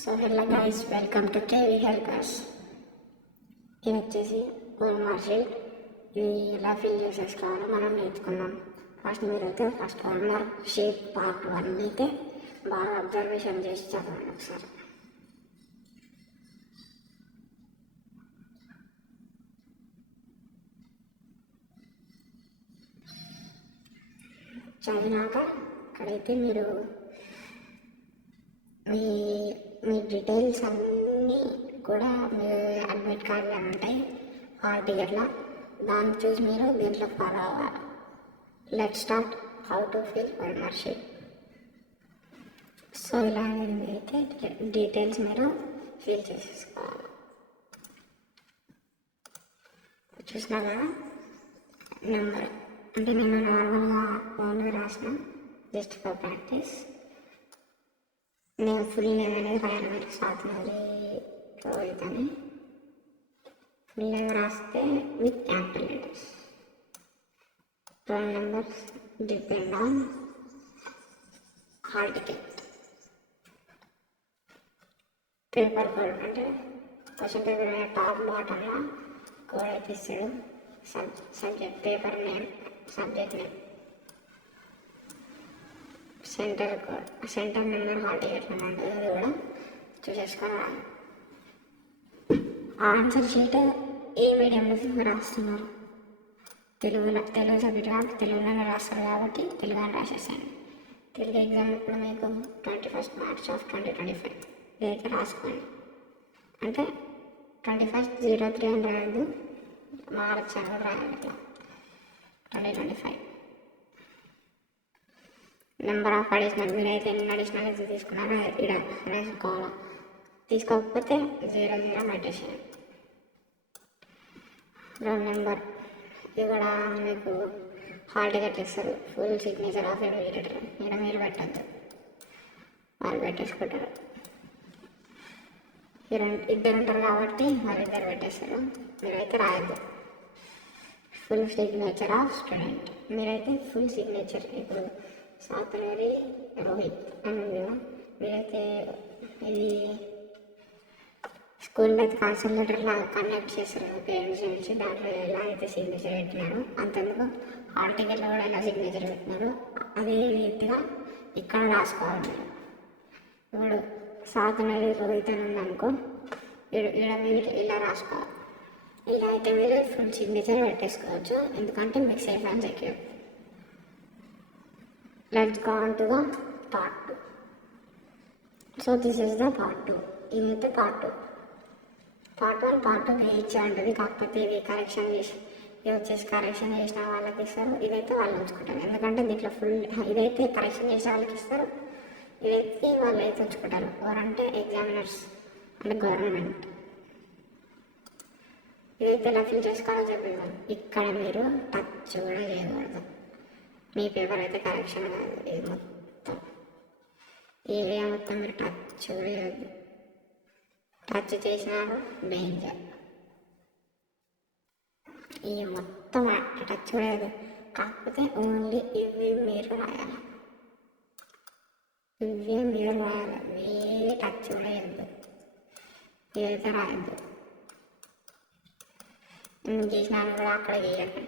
So hello guys, welcome to KV helpers. ఇది వచ్చేసి OMR sheet. ఇది ఎలా ఫిల్ చేసేసుకోవాలో మనం నేర్చుకున్నాం. ఫస్ట్ మీరైతే ఓఎంఆర్ షీట్ పార్ట్ 1 అయితే బాగా అబ్జర్వేషన్ చేసి చదవండి ఒకసారి. చదివినాక అక్కడైతే మీరు మీ డీటెయిల్స్ అన్నీ కూడా మీ అడ్మిట్ కార్డులో ఉంటాయి హాల్ టికెట్లో. దాన్ని చూసి మీరు దీంట్లో ఫాలో అవ్వాలి. Let start how to fill OMR sheet. So ఇలా అయితే డీటెయిల్స్ మీరు ఫిల్ చేసేసుకోవాలి. చూసినా కదా నెంబర్ అంటే నేను నార్మల్గా ఓన్గా రాసిన జస్ట్ ఫర్ ప్రాక్టీస్. నేను ఫుల్ నేమ్ అనేది రాయాలి. మీరు సాత్నవల్లి రోహిత్ అని ఫుల్ నేమ్ రాస్తే with capital letters. Roll numbers depend on hall ticket. Paper code అంటే క్వశ్చన్ పేపర్ టాప్ బాటంలో కోడ్ అయితే ఇస్తాడు. Subject paper name, subject name, centre code, centre number, hall టికెట్లో ఉంటుంది. అది కూడా చూసేసుకోవాలి. ఆన్సర్ షీట్ ఏ మీడియంలో రాస్తున్నారు? తెలుగు సబ్జెక్ట్ కాబట్టి తెలుగులోనే రాస్తారు కాబట్టి తెలుగుని రాసేసాను. తెలుగు ఎగ్జామ్ ఇప్పుడు మీకు 21 మార్చ్ 2025 ఇదైతే రాసుకోండి. అంటే 21/03 అని రాయద్దు, మార్చ్ అని కూడా రాయాలి. ఇట్లా 2025. నెంబర్ ఆఫ్ అడిషనల్ మీరైతే ఎన్ని అడిషనల్ అయితే తీసుకున్నారో ఇక్కడ రాసుకోవాలి. తీసుకోకపోతే 00 పెట్టేసాను. రోల్ నెంబర్ ఇది కూడా మీకు హాల్ టికెట్ ఇస్తారు. ఫుల్ సిగ్నేచర్ ఆఫ్ ఎడ్యుకేటర్ ఇక్కడ మీరు పెట్టద్దు, వాళ్ళు పెట్టేసుకుంటారు. ఇద్దరు ఉంటారు కాబట్టి వాళ్ళిద్దరు పెట్టేస్తారు. మీరైతే రాయద్దు. ఫుల్ సిగ్నేచర్ ఆఫ్ స్టూడెంట్ మీరైతే ఫుల్ సిగ్నేచర్. ఇప్పుడు సాత్నవల్లి రోహిత్ అని ఉంది కదా, మీరైతే ఇది స్కూల్లో అయితే కన్సల్ట్ లెటర్లా కండక్ట్ చేస్తారు పేరెంట్స్ నుంచి. దాంట్లో ఎలా అయితే సిగ్నేచర్ పెట్టినారు అంతెందుకు హాల్ టికెట్లో కూడా ఎలా సిగ్నేచర్ పెట్టినారు అదే రీతిగా ఇక్కడ రాసుకోవాలి. ఇప్పుడు సాత్నవల్లి రోహిత్ అని ఉందనుకో, ఇక్కడ మీరు ఇలా రాసుకోవాలి. ఇలా అయితే మీరు ఫుల్ సిగ్నేచర్ పెట్టేసుకోవచ్చు, ఎందుకంటే మీకు safe and secure. Let's go on to the part 2. So this is the part 2. ఇదైతే part 2. part 1, part 2 ఇచ్చే ఉంటుంది. కాకపోతే ఇది కరెక్షన్ చేసి ఇది వచ్చేసి కరెక్షన్ చేసిన వాళ్ళకి ఇస్తారు, ఇదైతే వాళ్ళు ఉంచుకుంటారు. ఎందుకంటే దీంట్లో ఫుల్ ఇదైతే కరెక్షన్ చేసిన వాళ్ళకి ఇస్తారు, ఇదైతే వాళ్ళు అయితే ఉంచుకుంటారు. ఎవరంటే ఎగ్జామినర్స్ అంటే గవర్నమెంట్. ఇదైతే ఎలా ఫిల్ చేసుకోవాలో చెప్పేవాళ్ళు. ఇక్కడ మీరు టచ్ కూడా చేయకూడదు. మీ పేపర్ అయితే కరెక్షన్ కాదు, ఇది మొత్తం ఏరియా మొత్తం మీరు టచ్ చేయదు. టచ్ చేసినారు డేంజర్. ఇది మొత్తం టచ్ చేయదు. కాకపోతే ఓన్లీ ఇవి మీరు రాయాలి, ఇవే మీరు రాయాలి. ఏ టచ్ చేయద్దు, ఇదైతే రాయద్దు. నేను చేసినాను కూడా అక్కడ గీయండి.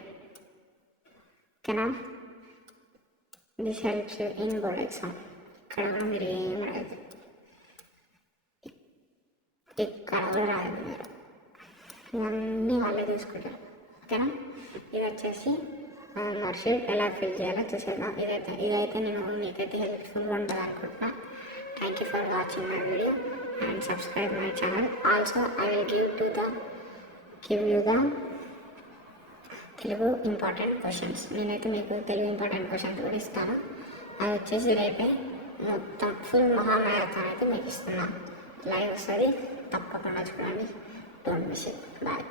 ఓకేనా? This helps in board exam. ఇక్కడ కూడా మీరు ఏం రాయదు, ఇక్కడ కూడా రాయదు. మీరు ఇవన్నీ వాళ్ళే చూసుకుంటారు. ఓకేనా? ఇది వచ్చేసి ఓఎంఆర్ షీట్ ఎలా ఫిల్ చేయాలో చూసేద్దాం. ఇదైతే నేను మీకైతే హెల్ప్ఫుల్గా ఉంటుంది అనుకుంటున్నా. Thank you for watching my video and subscribe my channel. Also I will give you the Telugu important questions. నేనైతే మీకు తెలుగు ఇంపార్టెంట్ క్వశ్చన్స్ కూడా ఇస్తాను. అది వచ్చేసి రేపే మొత్తం ఫుల్ మహామారథాన్ అయితే మీకు ఇస్తున్నాను. లైవ్ వస్తుంది, తప్పకుండా చూడండి. Don't miss it. బాయ్.